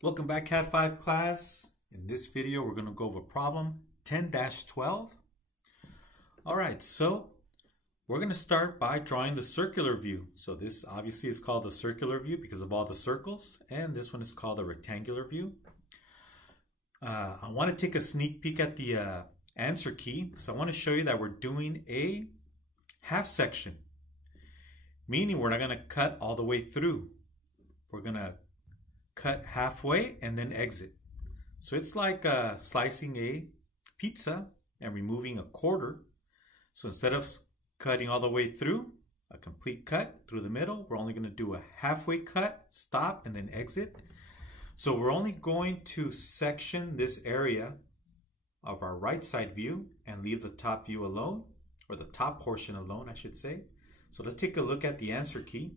Welcome back, Cat 5 class. In this video, we're going to go over problem 10-12. All right, so we're going to start by drawing the circular view. So this obviously is called the circular view because of all the circles, and this one is called the rectangular view. I want to take a sneak peek at the answer key because I want to show you that we're doing a half section, meaning we're not going to cut all the way through. We're going to cut halfway and then exit. So it's like slicing a pizza and removing a quarter. So instead of cutting all the way through, a complete cut through the middle, we're only going to do a halfway cut, stop, and then exit. So we're only going to section this area of our right side view and leave the top view alone, or the top portion alone, I should say. So let's take a look at the answer key.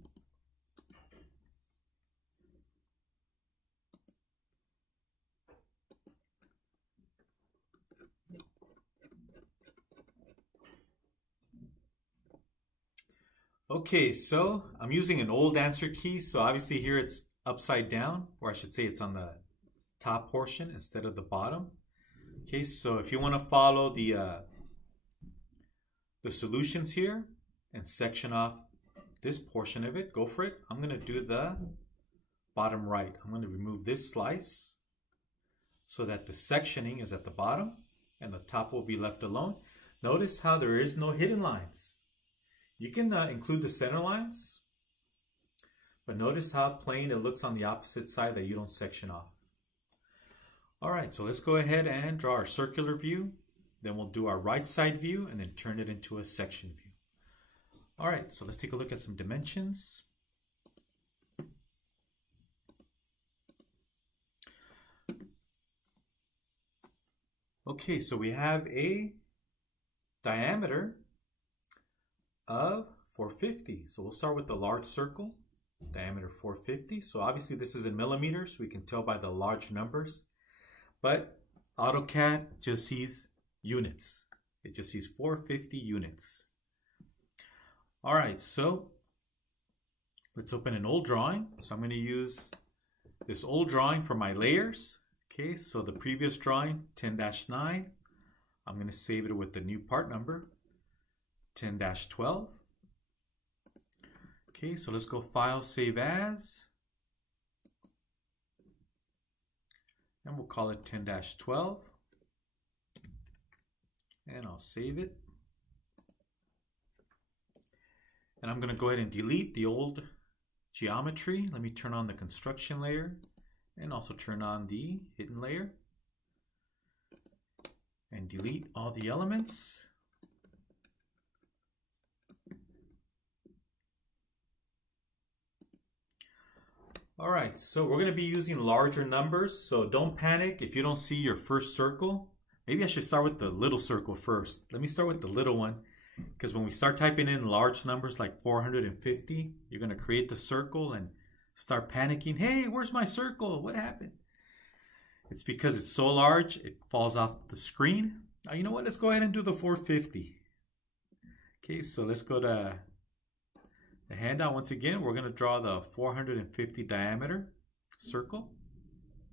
Okay, so I'm using an old answer key, so obviously here it's upside down, or I should say it's on the top portion instead of the bottom. Okay, so if you want to follow the solutions here and section off this portion of it, go for it. I'm going to do the bottom right. I'm going to remove this slice so that the sectioning is at the bottom and the top will be left alone. Notice how there is no hidden lines. You can include the center lines, but notice how plain it looks on the opposite side that you don't section off. All right, so let's go ahead and draw our circular view. Then we'll do our right side view and then turn it into a section view. All right, so let's take a look at some dimensions. Okay, so we have a diameter of 450. So we'll start with the large circle, diameter 450. So obviously this is in millimeters, we can tell by the large numbers, but AutoCAD just sees units. It just sees 450 units. All right, so let's open an old drawing. So I'm going to use this old drawing for my layers. Okay, so the previous drawing, 10-9, I'm going to save it with the new part number, 10-12. Okay, so let's go File, Save As. And we'll call it 10-12. And I'll save it. And I'm going to go ahead and delete the old geometry. Let me turn on the construction layer and also turn on the hidden layer. And delete all the elements. All right, so we're going to be using larger numbers, so don't panic if you don't see your first circle. Maybe I should start with the little circle first. Let me start with the little one, because when we start typing in large numbers like 450, you're going to create the circle and start panicking. Hey, where's my circle? What happened? It's because it's so large, it falls off the screen. Now, you know what? Let's go ahead and do the 450. Okay, so let's go to the handout. Once again, we're going to draw the 450 diameter circle.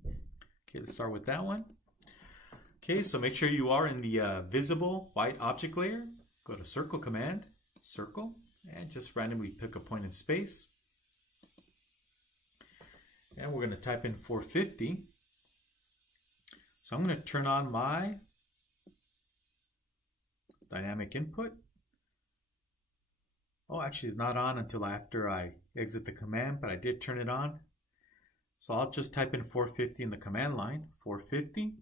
Okay, let's start with that one. Okay, so make sure you are in the visible white object layer. Go to circle command, circle, and just randomly pick a point in space. And we're going to type in 450. So I'm going to turn on my dynamic input. Oh, actually it's not on until after I exit the command, but I did turn it on. So I'll just type in 450 in the command line, 450.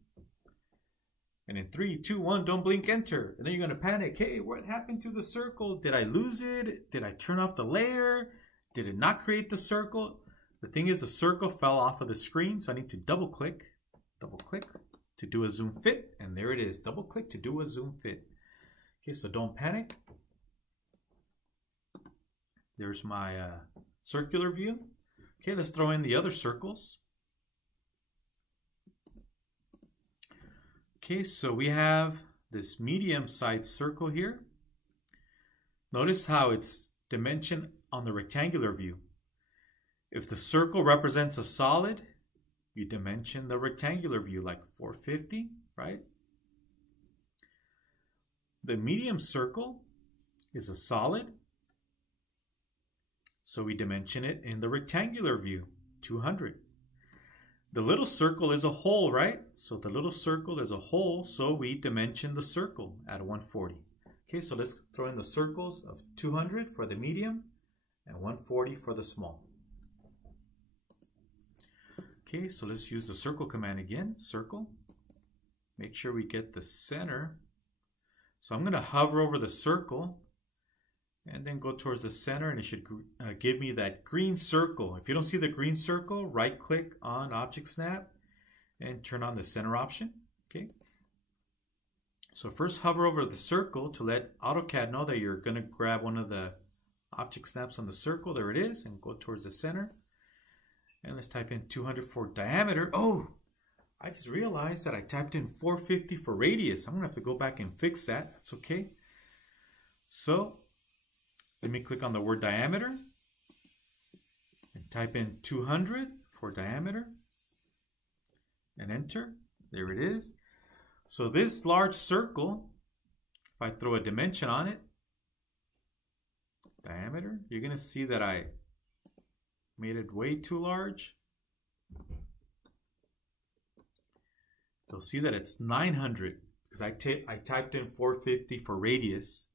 And in 3, 2, 1, don't blink, enter. And then you're going to panic. Hey, what happened to the circle? Did I lose it? Did I turn off the layer? Did it not create the circle? The thing is, the circle fell off of the screen, so I need to double click to do a zoom fit. And there it is, double click to do a zoom fit. Okay, so don't panic. There's my circular view. Okay, let's throw in the other circles. Okay, so we have this medium-sized circle here. Notice how it's dimension on the rectangular view. If the circle represents a solid, you dimension the rectangular view like 450, right? The medium circle is a solid, so we dimension it in the rectangular view, 200. The little circle is a hole, right? So the little circle is a hole, so we dimension the circle at 140. Okay, so let's throw in the circles of 200 for the medium and 140 for the small. Okay, so let's use the circle command again. Circle. Make sure we get the center. So I'm going to hover over the circle and then go towards the center, and it should give me that green circle. If you don't see the green circle, right click on Object Snap and turn on the center option. Okay. So first hover over the circle to let AutoCAD know that you're going to grab one of the object snaps on the circle. There it is, and go towards the center. And let's type in 200 for diameter. Oh, I just realized that I typed in 450 for radius. I'm going to have to go back and fix that. That's okay. So let me click on the word diameter and type in 200 for diameter and enter. There it is. So this large circle, if I throw a dimension on it, diameter, you're going to see that I made it way too large. You'll see that it's 900 because I typed in 450 for radius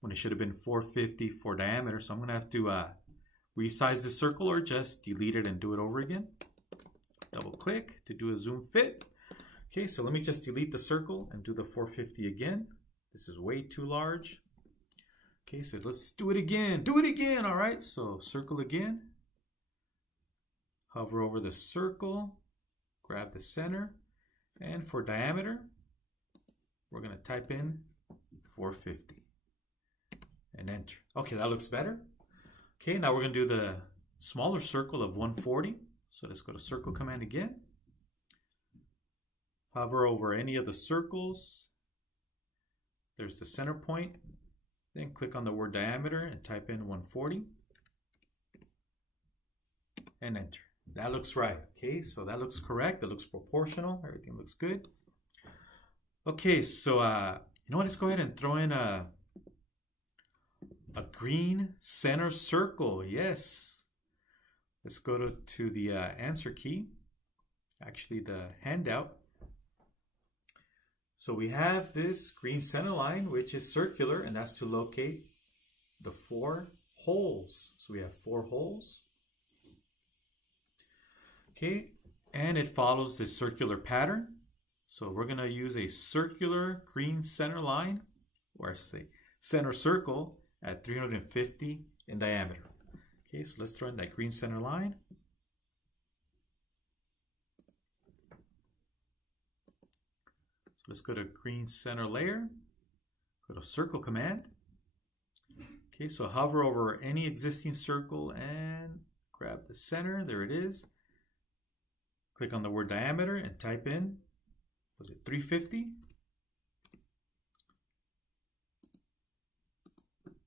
when it should have been 450 for diameter. So I'm going to have to resize the circle or just delete it and do it over again. Double click to do a zoom fit. Okay, so let me just delete the circle and do the 450 again. This is way too large. Okay, so let's do it again. Do it again. All right, so circle again. Hover over the circle. Grab the center. And for diameter, we're going to type in 450 and enter. Okay, that looks better. Okay, now we're going to do the smaller circle of 140. So let's go to circle command again. Hover over any of the circles. There's the center point. Then click on the word diameter and type in 140 and enter. That looks right. Okay, so that looks correct. That looks proportional. Everything looks good. Okay, so you know what? Let's go ahead and throw in a green center circle. Yes. Let's go to the answer key. Actually, the handout. So we have this green center line, which is circular, and that's to locate the 4 holes. So we have 4 holes. Okay, and it follows this circular pattern. So we're going to use a circular green center line, or I say center circle, at 350 in diameter. Okay, so let's throw in that green center line. So let's go to green center layer, go to circle command. Okay, so hover over any existing circle and grab the center. There it is. Click on the word diameter and type in, was it 350?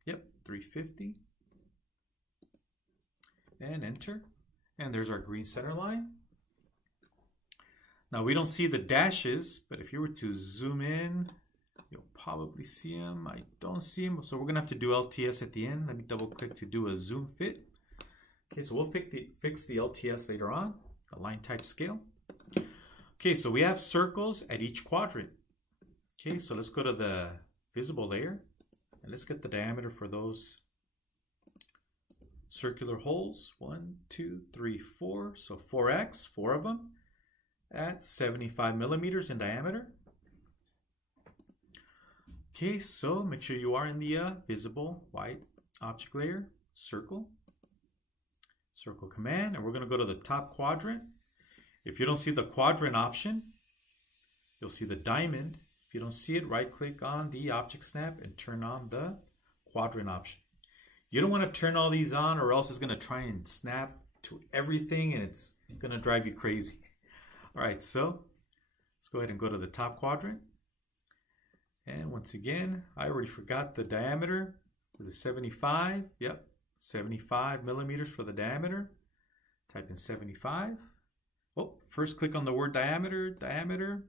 Yep, 350. And enter. And there's our green center line. Now we don't see the dashes, but if you were to zoom in, you'll probably see them. I don't see them, so we're going to have to do LTS at the end. Let me double click to do a zoom fit. Okay, so we'll fix the LTS later on. The line type scale. Okay, so we have circles at each quadrant. Okay, so let's go to the visible layer and let's get the diameter for those circular holes. 1, 2, 3, 4. So 4x, 4 of them at 75 millimeters in diameter. Okay, so make sure you are in the visible white object layer, circle. Circle command, and we're going to go to the top quadrant. If you don't see the quadrant option, you'll see the diamond. If you don't see it, right click on the object snap and turn on the quadrant option. You don't want to turn all these on or else it's going to try and snap to everything and it's going to drive you crazy. All right, so let's go ahead and go to the top quadrant. And once again, I already forgot the diameter. Was it 75? Yep. 75 millimeters for the diameter. Type in 75. Oh, first click on the word diameter,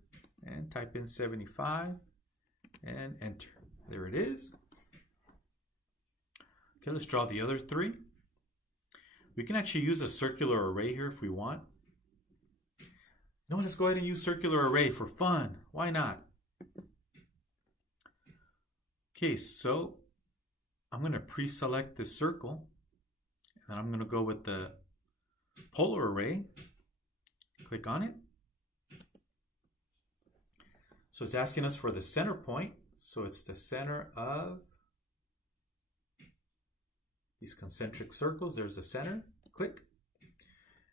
and type in 75 and enter. There it is. Okay, let's draw the other three. We can actually use a circular array here if we want. No, let's go ahead and use circular array for fun. Why not? Okay, so I'm going to pre-select this circle, and I'm going to go with the polar array. Click on it. So it's asking us for the center point. So it's the center of these concentric circles. There's the center. Click.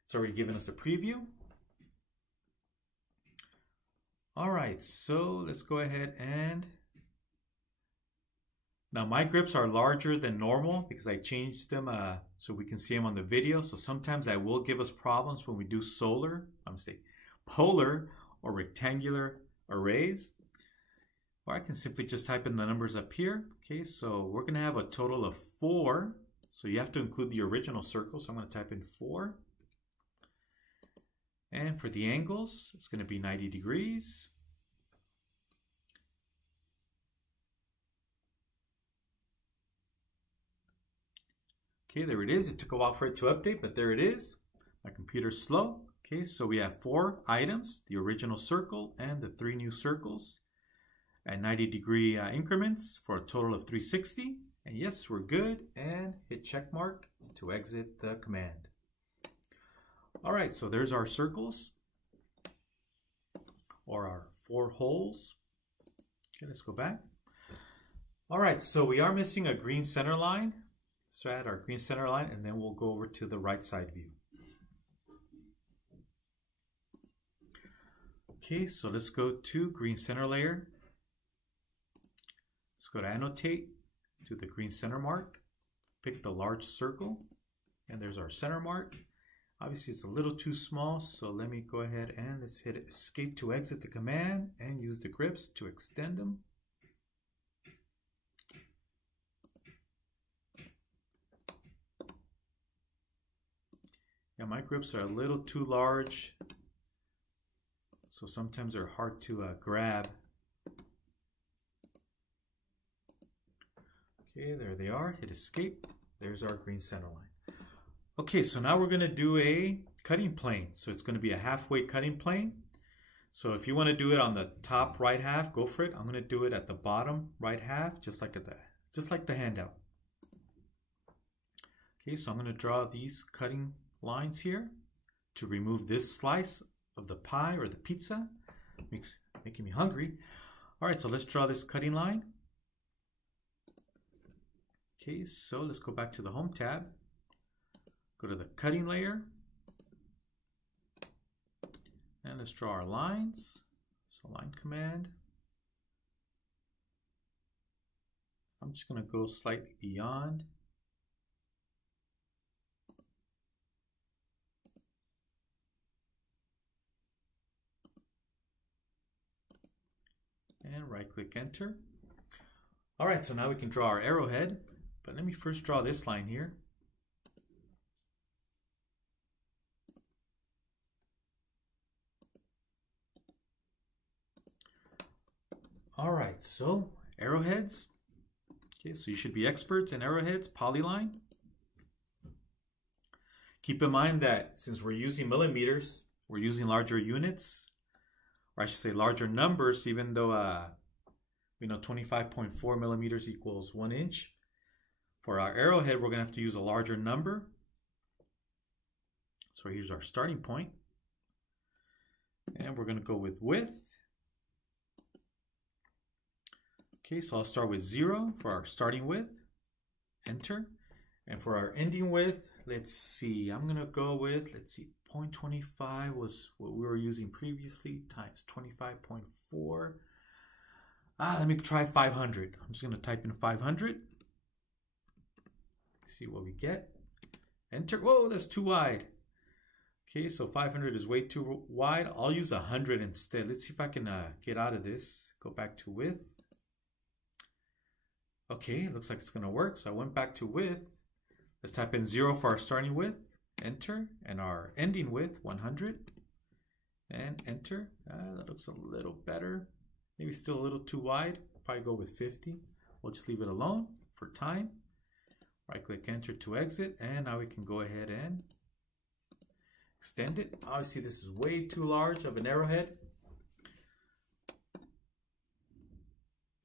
It's already given us a preview. All right, so let's go ahead and now my grips are larger than normal because I changed them so we can see them on the video. So sometimes I will give us problems when we do polar or rectangular arrays. Or I can simply just type in the numbers up here. Okay, so we're going to have a total of 4. So you have to include the original circle. So I'm going to type in 4. And for the angles, it's going to be 90 degrees. Okay, there it is. It took a while for it to update, but there it is. My computer's slow. Okay, so we have 4 items, the original circle and the 3 new circles at 90-degree increments for a total of 360. And yes, we're good. And hit check mark to exit the command. All right, so there's our circles or our 4 holes. Okay, let's go back. All right, so we are missing a green center line. So add our green center line, and then we'll go over to the right side view. Okay, so let's go to green center layer. Let's go to annotate, do the green center mark, pick the large circle, and there's our center mark. Obviously it's a little too small, so let me go ahead and let's hit escape to exit the command and use the grips to extend them. Yeah, my grips are a little too large, so sometimes they're hard to grab. Okay, there they are. Hit escape. There's our green center line. Okay, so now we're going to do a cutting plane. So it's going to be a halfway cutting plane. So if you want to do it on the top right half, go for it. I'm going to do it at the bottom right half, just like the handout. Okay, so I'm going to draw these cutting lines here to remove this slice of the pie or the pizza. Making me hungry. All right, so let's draw this cutting line. Okay, so let's go back to the Home tab. Go to the cutting layer. And let's draw our lines. So line command. I'm just going to go slightly beyond. And right click enter. All right, so now we can draw our arrowhead, but let me first draw this line here. All right, so arrowheads. Okay, so you should be experts in arrowheads, polyline. Keep in mind that since we're using millimeters, we're using larger units, or I should say larger numbers, even though we know 25.4 millimeters equals 1 inch. For our arrowhead, we're going to have to use a larger number. So here's our starting point. And we're going to go with width. Okay, so I'll start with 0 for our starting width. Enter. And for our ending width, let's see, I'm going to go with, 0.25 was what we were using previously, times 25.4. Let me try 500. I'm just going to type in 500. See what we get. Enter. Whoa, that's too wide. Okay, so 500 is way too wide. I'll use 100 instead. Let's see if I can get out of this. Go back to width. Okay, looks like it's going to work. So I went back to width. Let's type in 0 for our starting width. Enter. And our ending width, 100. and enter. That looks a little better. Maybe still a little too wide. Probably go with 50. We'll just leave it alone for time. Right click enter to exit, and now we can go ahead and extend it. Obviously this is way too large of an arrowhead.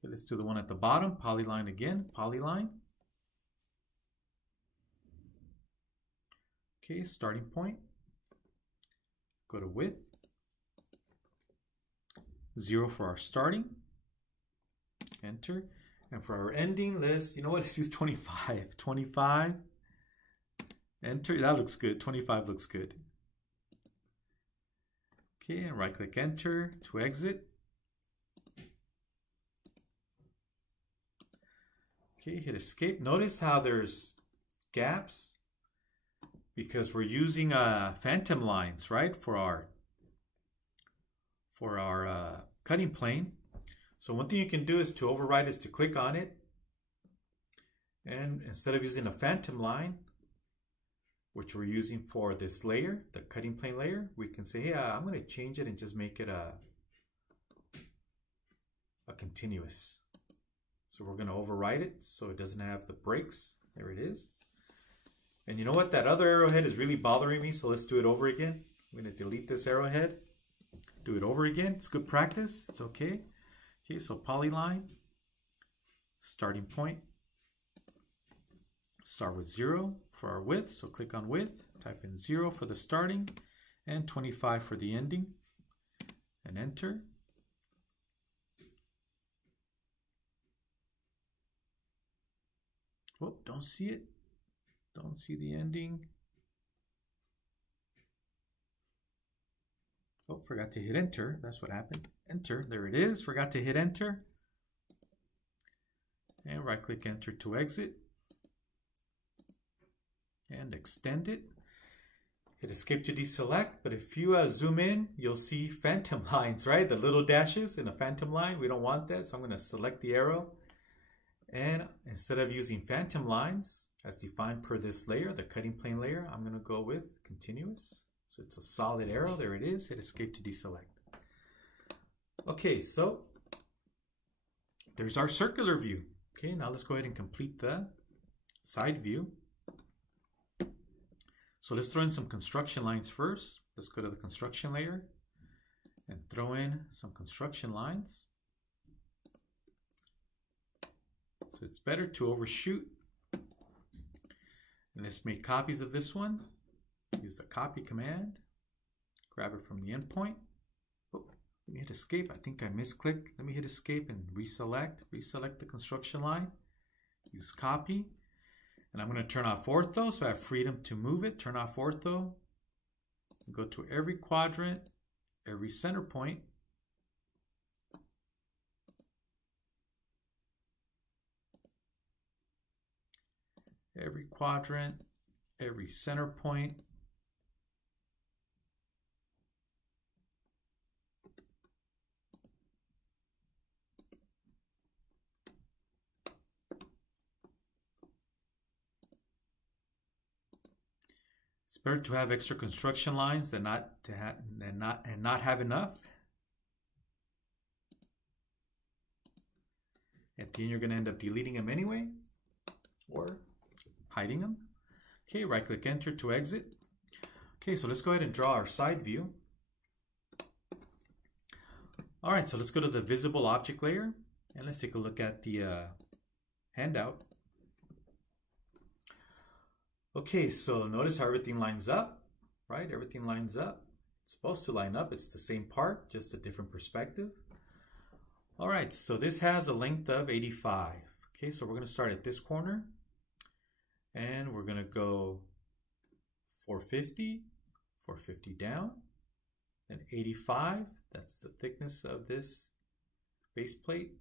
Okay, let's do the one at the bottom, polyline again, polyline. Okay, starting point. Go to width. 0 for our starting. Enter. And for our ending, let's use 25. 25. Enter. That looks good. 25 looks good. Okay, and right click enter to exit. Okay, hit escape. Notice how there's gaps because we're using phantom lines, right, for our cutting plane. So one thing you can do is to override is to click on it, and instead of using a phantom line, which we're using for this layer, the cutting plane layer, we can say, hey, I'm going to change it and just make it a continuous. So we're going to override it so it doesn't have the breaks. There it is. And you know what? That other arrowhead is really bothering me, so let's do it over again. I'm going to delete this arrowhead. Do it over again. It's good practice. It's okay. Okay, so polyline, starting point. Start with 0 for our width. So click on width, type in 0 for the starting, and 25 for the ending, and enter. Oh, don't see it. Don't see the ending. Oh, forgot to hit enter. That's what happened. Enter. There it is. Forgot to hit enter. And right click enter to exit. And extend it. Hit escape to deselect. But if you zoom in, you'll see phantom lines, right? The little dashes in a phantom line. We don't want that. So I'm going to select the arrow. And instead of using phantom lines as defined per this layer, the cutting plane layer, I'm going to go with continuous. So it's a solid arrow. There it is. Hit escape to deselect. Okay, so there's our circular view. Okay, now let's go ahead and complete the side view. So let's throw in some construction lines first. Let's go to the construction layer and throw in some construction lines. So it's better to overshoot. And let's make copies of this one. Use the copy command. Grab it from the endpoint. Oh, let me hit escape. I think I misclicked. Let me hit escape and reselect. Reselect the construction line. Use copy. And I'm going to turn off ortho so I have freedom to move it. Turn off ortho. Go to every quadrant, every center point. Every quadrant, every center point. It's better to have extra construction lines than not have enough. At the end, you're going to end up deleting them anyway, or hiding them. Okay, right click enter to exit. Okay, so let's go ahead and draw our side view. All right, so let's go to the visible object layer and let's take a look at the handout. Okay, so notice how everything lines up, right? Everything lines up. It's supposed to line up. It's the same part, just a different perspective. All right, so this has a length of 85. Okay, so we're going to start at this corner. And we're going to go 450, 450 down, and 85. That's the thickness of this base plate.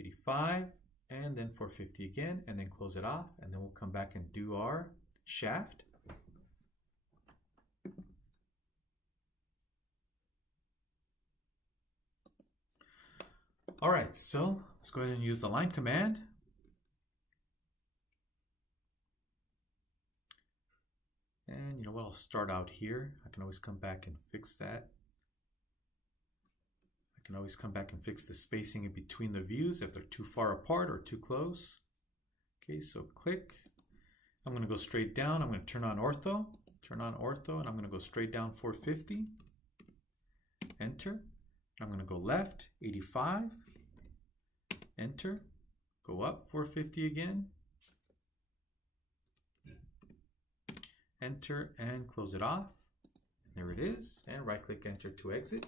85, and then 450 again, and then close it off. And then we'll come back and do our shaft. All right, so let's go ahead and use the line command. And you know what, I'll start out here. I can always come back and fix that can always come back and fix the spacing in between the views if they're too far apart or too close. Okay, so click. I'm going to go straight down. I'm going to turn on ortho, and I'm going to go straight down 450. Enter. I'm going to go left, 85. Enter. Go up 450 again. Enter and close it off. There it is. And right click enter to exit.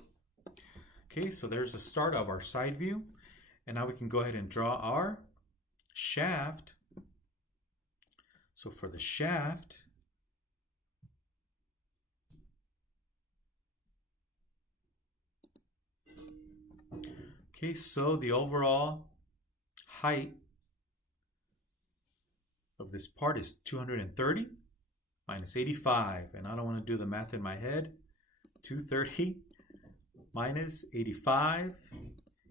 Okay, so there's the start of our side view. And now we can go ahead and draw our shaft. So for the shaft, okay, so the overall height of this part is 230 minus 85. And I don't want to do the math in my head. 230 minus 85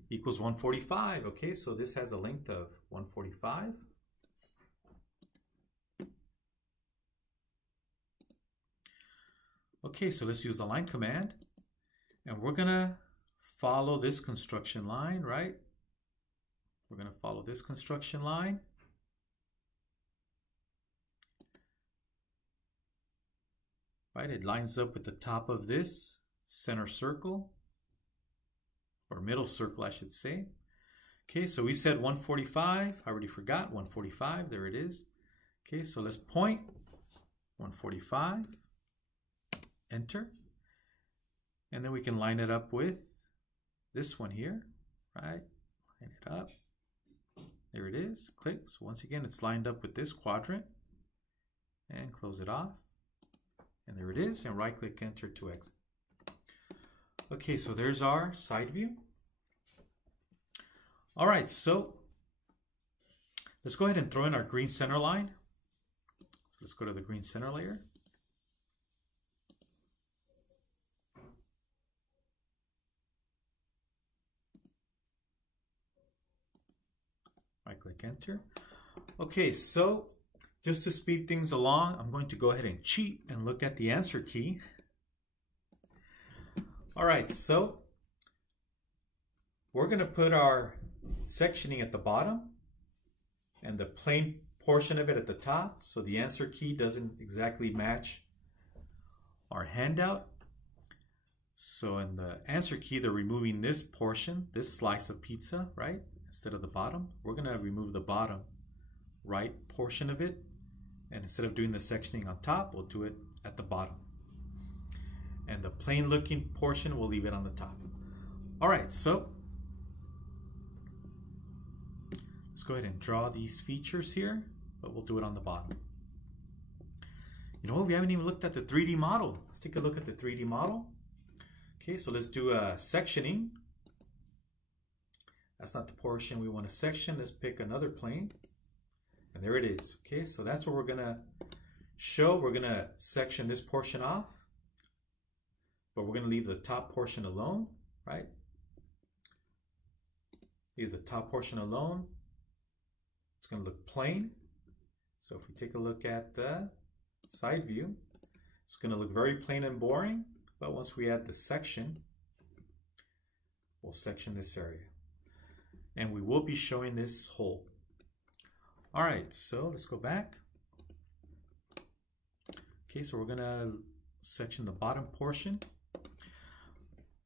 equals 145. Okay, so this has a length of 145. Okay, so let's use the line command. And we're going to follow this construction line, right? We're going to follow this construction line. Right, it lines up with the top of this center circle, or middle circle, I should say. Okay, so we said 145. I already forgot 145. There it is. Okay, so let's point 145. Enter. And then we can line it up with this one here, right? Line it up. There it is. Click. So once again, it's lined up with this quadrant. And close it off. And there it is. And right click enter to exit. Okay, so there's our side view. All right, so let's go ahead and throw in our green center line. So let's go to the green center layer. Right click enter. Okay, so just to speed things along, I'm going to go ahead and cheat and look at the answer key. All right, so we're going to put our sectioning at the bottom and the plain portion of it at the top. So the answer key doesn't exactly match our handout. So in the answer key, they're removing this portion, this slice of pizza, right? Instead of the bottom. We're going to remove the bottom right portion of it. And instead of doing the sectioning on top, we'll do it at the bottom. And the plain looking portion, we'll leave it on the top. All right, so let's go ahead and draw these features here, but we'll do it on the bottom. You know what? We haven't even looked at the 3D model. Let's take a look at the 3D model. Okay, so let's do a sectioning. That's not the portion we want to section. Let's pick another plane. And there it is. Okay, so that's what we're going to show. We're going to section this portion off, but we're going to leave the top portion alone, right? Leave the top portion alone. It's going to look plain. So if we take a look at the side view, it's going to look very plain and boring, but once we add the section, we'll section this area. And we will be showing this hole. All right, so let's go back. Okay, so we're gonna section the bottom portion.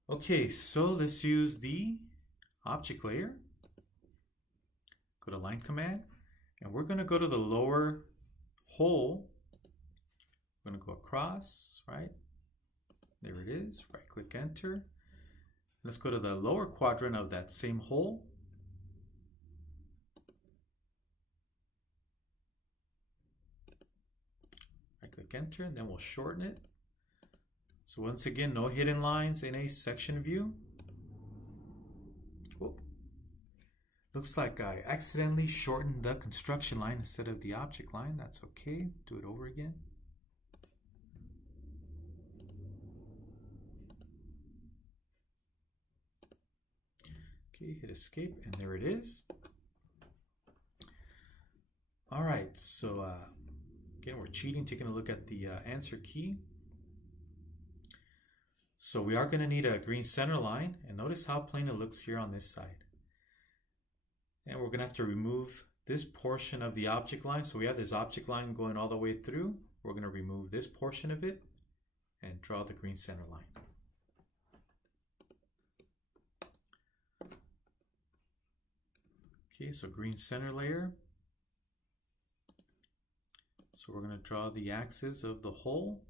Okay, so let's use the object layer. Go to line command, and we're gonna go to the lower hole. We're gonna go across, right? There it is, right click enter. Let's go to the lower quadrant of that same hole. Click enter, and then we'll shorten it. So once again, no hidden lines in a section view. Whoa. Looks like I accidentally shortened the construction line instead of the object line. That's okay. Do it over again. Okay, hit escape, and there it is. All right, so again, we're cheating, taking a look at the answer key. So we are going to need a green center line, and notice how plain it looks here on this side. And we're going to have to remove this portion of the object line. So we have this object line going all the way through. We're going to remove this portion of it and draw the green center line. Okay, so green center layer. So we're going to draw the axis of the hole.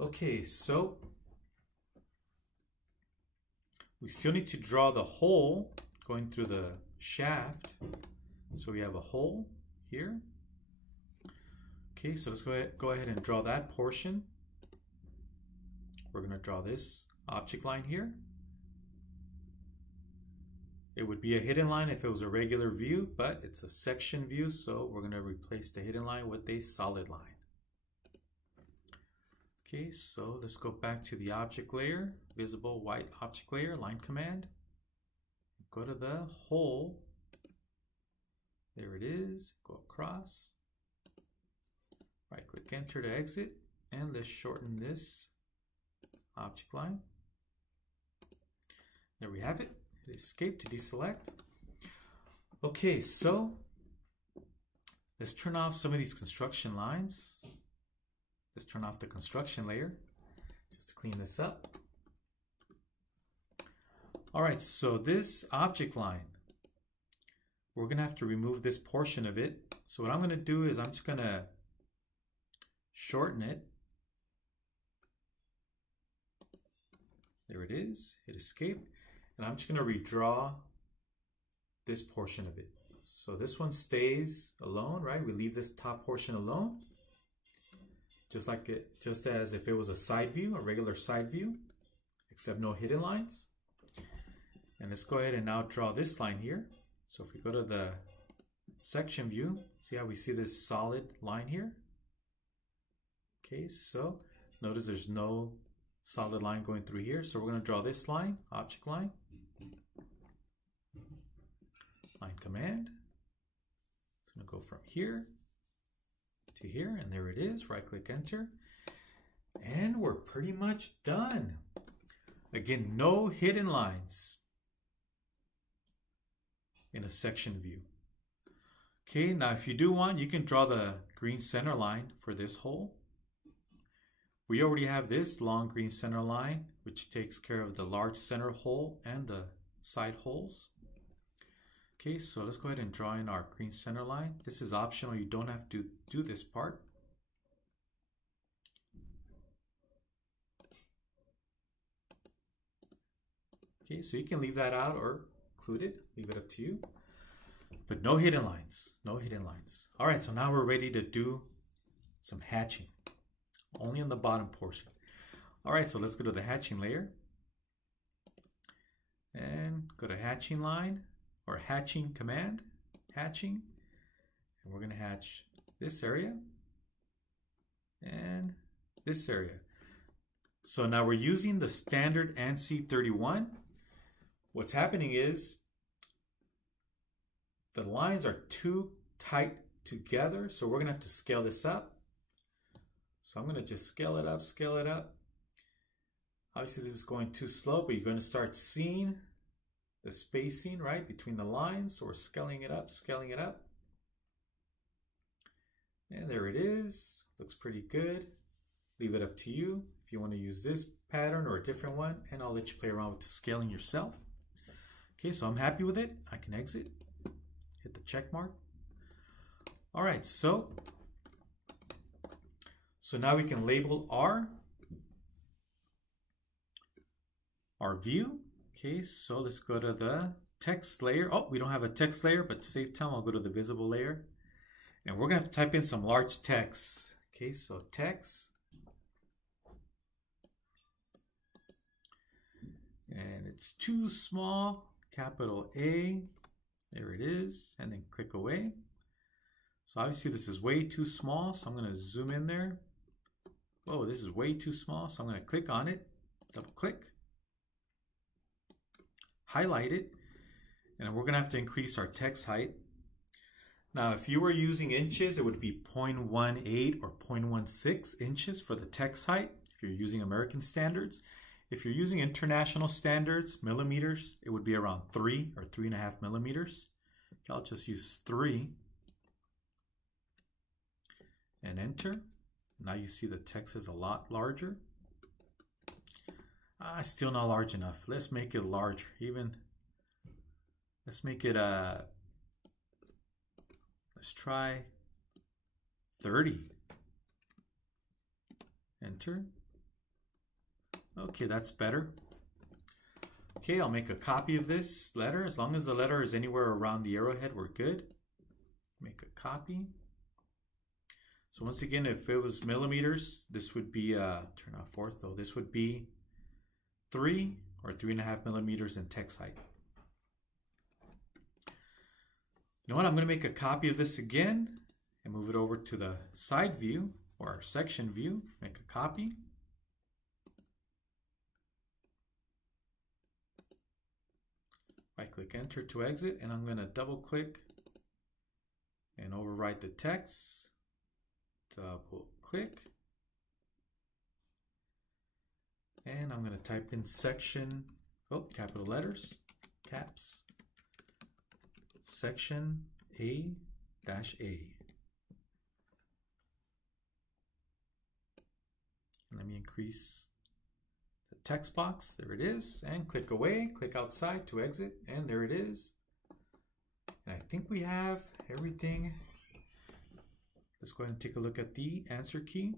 Okay, so we still need to draw the hole going through the shaft. So we have a hole here. Okay, so let's go ahead and draw that portion. We're going to draw this object line here. It would be a hidden line if it was a regular view, but it's a section view, so we're going to replace the hidden line with a solid line. Okay, so let's go back to the object layer, visible white object layer, line command. Go to the hole. There it is. Go across. Right click enter to exit, and let's shorten this object line. There we have it. Hit escape to deselect. Okay, so let's turn off some of these construction lines. Let's turn off the construction layer just to clean this up. All right, so this object line, we're going to have to remove this portion of it. So what I'm going to do is I'm just going to shorten it. There it is. Hit escape. And I'm just going to redraw this portion of it. So this one stays alone, right? We leave this top portion alone. Just as if it was a side view, a regular side view, except no hidden lines. And let's go ahead and now draw this line here. So if we go to the section view, see how we see this solid line here? Okay, so notice there's no solid line going through here. So we're going to draw this line, object line. Line command. It's going to go from here to here, and there it is. Right click enter, and we're pretty much done. Again, no hidden lines in a section view. Okay, now if you do want, you can draw the green center line for this hole. We already have this long green center line, which takes care of the large center hole and the side holes. Okay, so let's go ahead and draw in our green center line. This is optional. You don't have to do this part. Okay, so you can leave that out or include it. Leave it up to you. But no hidden lines. No hidden lines. All right, so now we're ready to do some hatching. Only on the bottom portion. All right, so let's go to the hatching layer. And go to hatching line. Or hatching command, hatching, and we're going to hatch this area and this area. So now we're using the standard ANSI 31. What's happening is the lines are too tight together, so we're going to have to scale this up. So I'm going to just scale it up, scale it up. Obviously this is going too slow, but you're going to start seeing the spacing, right, between the lines. So we're scaling it up, scaling it up. And there it is. Looks pretty good. Leave it up to you if you want to use this pattern or a different one, and I'll let you play around with the scaling yourself. Okay, so I'm happy with it. I can exit. Hit the check mark. All right, so now we can label our view. Okay, so let's go to the text layer. Oh, we don't have a text layer, but to save time, I'll go to the visible layer. And we're going to have to type in some large text. Okay, so text. And it's too small, capital A. There it is, and then click away. So obviously this is way too small, so I'm going to zoom in there. Oh, this is way too small, so I'm going to click on it, double click. Highlight it, and we're going to have to increase our text height. Now, if you were using inches, it would be 0.18 or 0.16 inches for the text height if you're using American standards. If you're using international standards, millimeters, it would be around 3 or 3.5 millimeters. I'll just use 3 and enter. Now you see the text is a lot larger. Still not large enough. Let's make it larger. Let's make it let's try 30. Enter. Okay, that's better. Okay, I'll make a copy of this letter. As long as the letter is anywhere around the arrowhead, we're good. Make a copy. So once again, if it was millimeters, this would be, turn off fourth though, this would be 3 or 3.5 millimeters in text height. You know what, I'm going to make a copy of this again and move it over to the side view or section view. Make a copy. Right click enter to exit, and I'm going to double click and overwrite the text. Double click. And I'm going to type in section, capital letters, caps, section A-A. Let me increase the text box. There it is. And click away, click outside to exit. And there it is. And I think we have everything. Let's go ahead and take a look at the answer key.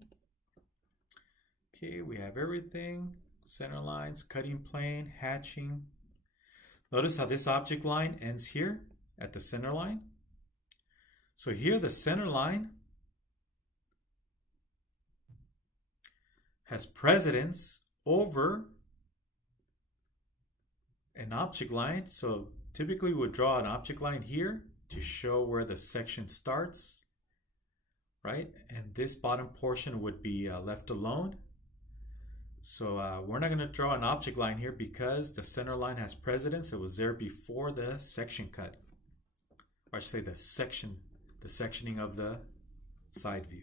Okay, we have everything. Center lines, cutting plane, hatching. Notice how this object line ends here at the center line. So here the center line has precedence over an object line. So typically we would draw an object line here to show where the section starts, right? And this bottom portion would be left alone. So we're not going to draw an object line here because the center line has precedence. It was there before the section cut, or I should say the sectioning of the side view.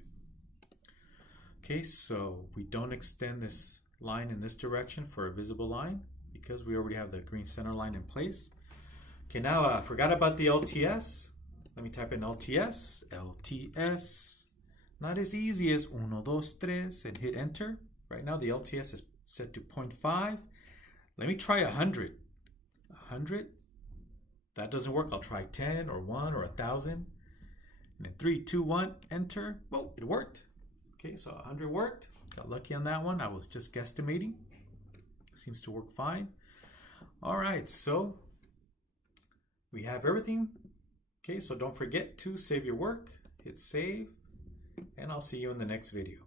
Okay, so we don't extend this line in this direction for a visible line because we already have the green center line in place. Okay, now I forgot about the LTS. Let me type in LTS. LTS. Not as easy as 1, 2, 3 and hit enter. Right now the LTS is set to 0.5. Let me try 100. 100. That doesn't work. I'll try 10 or 1 or 1,000. And then 3, 2, 1, enter. Well, it worked. Okay, so 100 worked. Got lucky on that one. I was just guesstimating. Seems to work fine. All right, so we have everything. Okay, so don't forget to save your work. Hit save, and I'll see you in the next video.